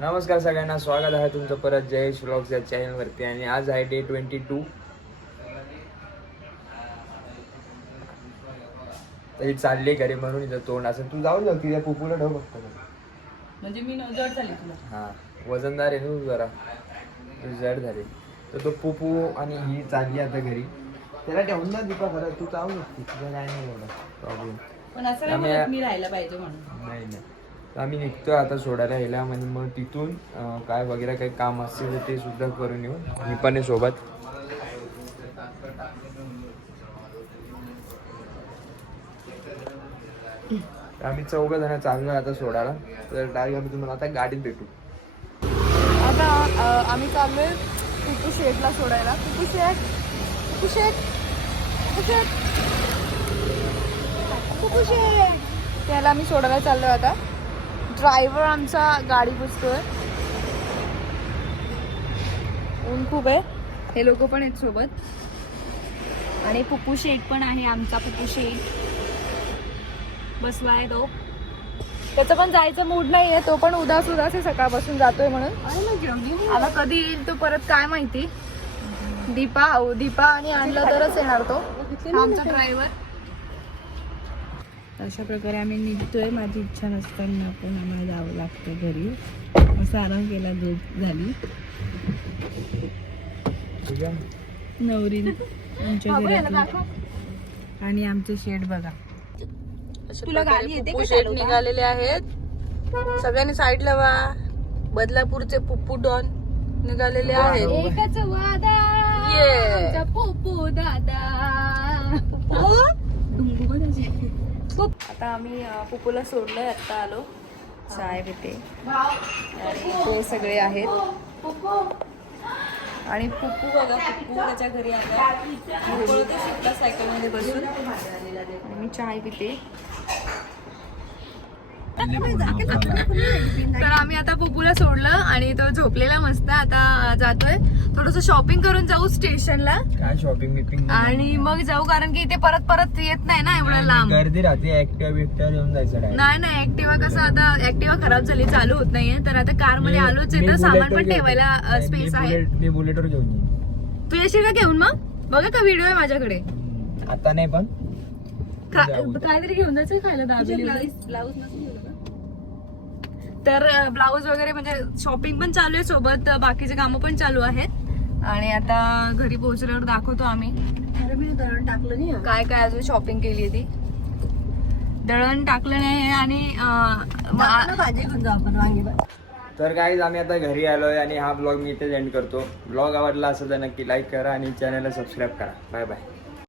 नमस्कार सगळ्यांना, स्वागत आहे तुमचं परत जयेश व्लॉग्स या चॅनलवरती. आणि आज आहे डे 22. तरी चालली घरी म्हणून इथं तोंड असं. तू जाऊन जाऊ तिच्या पुपूला ठेव फक्त. म्हणजे मी जड झाली तुला. हां, वजनदार आहे तू जरा, जड झाली. तर तो पुपू आणि ही चालली आता घरी. त्याला ठेवून ना दीपा खरं, तू जाऊ शकते, तुझा काय नाही एवढा प्रॉब्लेम. पण असं नाही म्हणत मी राहायला पाहिजे म्हणून. नाही नाही, तर आम्ही निघतो आता सोडायला ह्याला. म्हणजे मग तिथून काय वगैरे काही काम असतील ते सुद्धा करून येऊ. मी पण आहे सोबत. आम्ही 4 जण चाललो आता सोडायला. तर डायरेक्ट आम्ही तुम्हाला आता गाडीत भेटू. आता आम्ही चाललोय पुपू शेठला सोडायला. पुपू शेठ, पुपू शेठ, पुपू शेठ, पुपू शेठ, त्याला आम्ही सोडायला चाललोय आता. ड्रायव्हर आमचा गाडी पुसतोय. ऊन खूप आहे. हे लोक पण आहेत सोबत. आणि पुपू शेठ पण आहे आमचा. पुपू शेठ बसलाय तो. त्याचं पण जायचं मूड नाहीये. तो पण उदास आहे सकाळपासून जातोय म्हणून. आता कधी येईल तो परत काय माहिती. दीपा आणि आणलं तरच येणार तो आमचा ड्रायव्हर. अशा प्रकारे आम्ही निघतोय. माझी इच्छा नसताना पण आम्हाला जावं लागतं घरी. असं आराम केला, झोप झाली. नवरी आमच्या घरात आणि आमचे शेड बघा. तुला गाडी येते का? शेड निघालेले आहेत. सगळ्यांनी साईड लावा. बदलापूरचे पुप्पू डॉन निघालेले आहेत. एकच वादा आमचा पुप्पू दादा. आता आम्ही पुपूला सोडलंय. आता आलो, चाय पिते. ते सगळे आहेत. आणि पुप्पू बघा, पुप्पू त्याच्या घरी आला. सुद्धा सायकलमध्ये बसून. आणि मी चाय पिते. तर आम्ही आता पुपूला सोडलं आणि तो झोपलेला मस्त. आता जातोय थोडस शॉपिंग करून जाऊ स्टेशनला. काय शॉपिंग बिपिंग आणि मग जाऊ, कारण की इथे परत परत येत नाही ना एवढं लांब. गर्दी राहते. ऍक्टिव्हा येऊन जायचं. नाही ऍक्टिव्हा कसं, आता ऍक्टिव्हा खराब झाली, चालू होत नाहीये. तर आता कार मध्ये आलोच आहे. तर सामान पण ठेवायला स्पेस आहे. मी बुलेटवर घेऊन येईन. तू येशील का घेऊन? मग बघा का व्हिडिओ आहे माझ्याकडे. आता नाही, पण काहीतरी घेऊन जायचं खायला. दाबेली ब्लाऊज नसेल का? तर ब्लाऊज वगैरे म्हणजे शॉपिंग पण चालू आहे, सोबत बाकीचे कामं पण चालू आहेत. आणि आता घरी पोहोचल्यावर दाखवतो आम्ही. अरे मी दळण टाकलं नाही. काय काय अजून शॉपिंग केली आहे ती. दळण टाकलं नाही. आणि भाजी घेऊन जाऊ आपण वांगी. तर गाईज आम्ही आता घरी आलोय आणि हा ब्लॉग मी इथेच एंड करतो. ब्लॉग आवडला असेल तर नक्की लाईक करा आणि चॅनलला सबस्क्राईब करा. Bye bye.